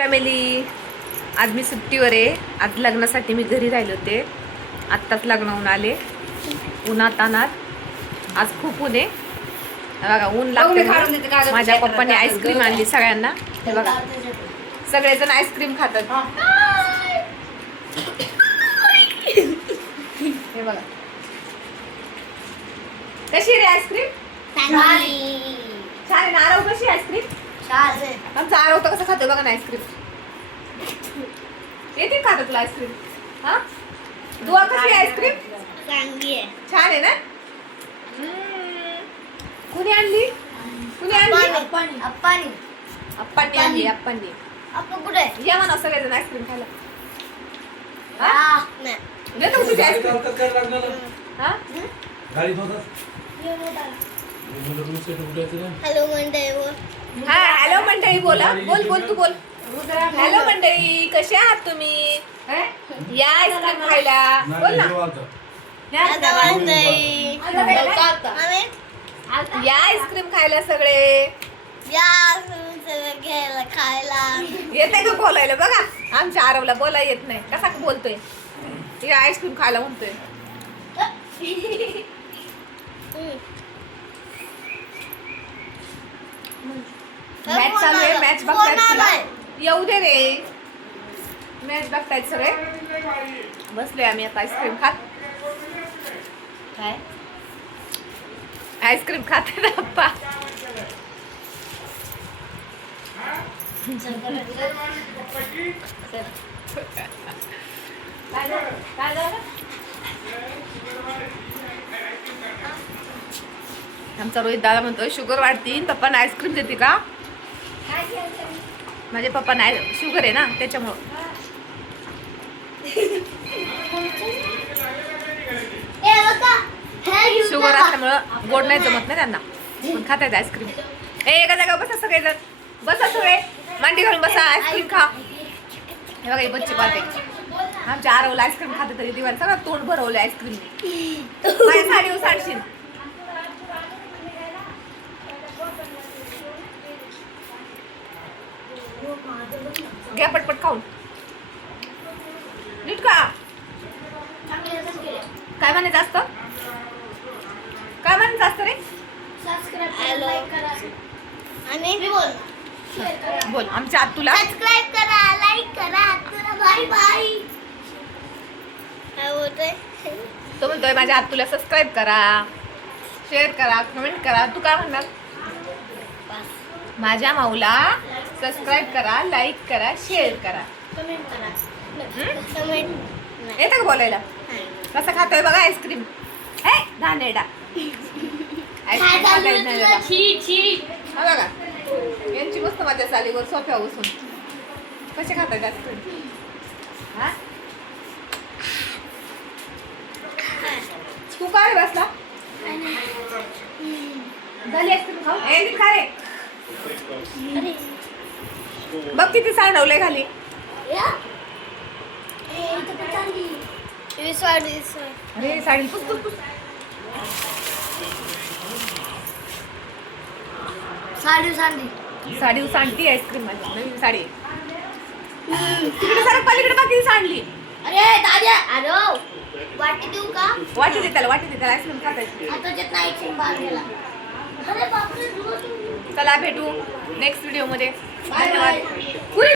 Family, आज मी सुट्टीवर आहे. आज लग्नासाठी मी घरी राहिले होते. आत्ताच लग्नाहून आले. उन्हात आणत आज खूप ऊन आहे. बघा ऊन लागते. माझ्या पप्पाने आईस्क्रीम आणली सगळ्यांना. हे बघा सगळेजण आईस्क्रीम खातात. हे बघा कशी रे आईस्क्रीम? छान आहे ना. आरव कशी आईस्क्रीम? आमचा आरव तर कसं खातो बघा ना आईस्क्रीम. येते खाता तुला आईस्क्रीम? हा दुआ कशी आईस्क्रीम? छान आहे ना. कुणी आणली? कुणी आणली? अप्पांनी आणली. अप्पांनी कुठे या म्हणा सगळेजण आईस्क्रीम खायला. देतो तुझी आईस्क्रीम. हा हॅलो मंडळी. हा हॅलो मंडळी बोला. बोल तू बोल. हॅलो मंडळी कसे आहात तुम्ही? या आईस्क्रीम खायला. बोल ना. या आईस्क्रीम खायला सगळे. घ्यायला खायला येते का बोलायला? बघा आमच्या आरवला बोला येत नाही. कसा बोलतोय? या आईस्क्रीम खायला म्हणतोय. मॅच चालू आहे. मॅच बघतायत. येऊ दे रे. मॅच बघतायत सगळे. बसलोय आम्ही आता आईस्क्रीम खात. काय आईस्क्रीम खाते ना पप्पा. आमचा रोहित दादा म्हणतोय शुगर वाढती. पप्पांना आईस्क्रीम देते का? माझ्या पप्पांना शुगर आहे ना त्याच्यामुळं. शुगर असल्यामुळं गोड नाही जमत नाही त्यांना. पण खातायचं आईस्क्रीम. एका जागा बसा सगळेजण. बसा सगळे मांडी घालून बसा. आईस्क्रीम खा. हे बघा ही बच्चे पाहते. आमच्या आरवला आईस्क्रीम खाते तरी दिवाळी सगळं तोंड भरवलं आईस्क्रीम. माझ्या साडीवर साडशील. घ्या पटपट खाऊन. नीट का काय म्हणायचं असतं? काय म्हणायचं असतं रे? बोल आमच्या आत्तूला सबस्क्राइब करा, लाईक करा. आत्तूला बाय बाय. काय बोलतोय? तो म्हणतोय माझ्या आत्तूला सबस्क्राईब करा, शेअर करा, कमेंट करा. तू काय म्हणणार? माझ्या माऊला सबस्क्राईब करा, लाईक करा, शेअर करा, कमेंट करा. कमेंट येतं का बोलायला? कसं खातोय बघा आईस्क्रीम. हे धानेडा आईस्क्रीम खातायत नाही त्याला. हा बघा यांची मस्त मजा चाली वर सोफ्या बसून. कसे खातायत आईस्क्रीम? हा तू काय बसला? झाली आईस्क्रीम खाऊ? नीट खा रे. बघ किती सांडवलंय खाली. अरे साडी पुस पुस पुस. साडी साडी सांडती आईस्क्रीम. माझी नवीन साडी. तिकडे सारं पलीकडे बाकी सांडली. अरे दादा आलो वाटी देऊ का? वाटी दे त्याला. वाटी दे त्याला. आईस्क्रीम खातायची. आता जेत नाही आईस्क्रीम बाहेर गेला. अरे बापरे. चला भेटू नेक्स्ट व्हिडिओ मध्ये. धन्यवाद.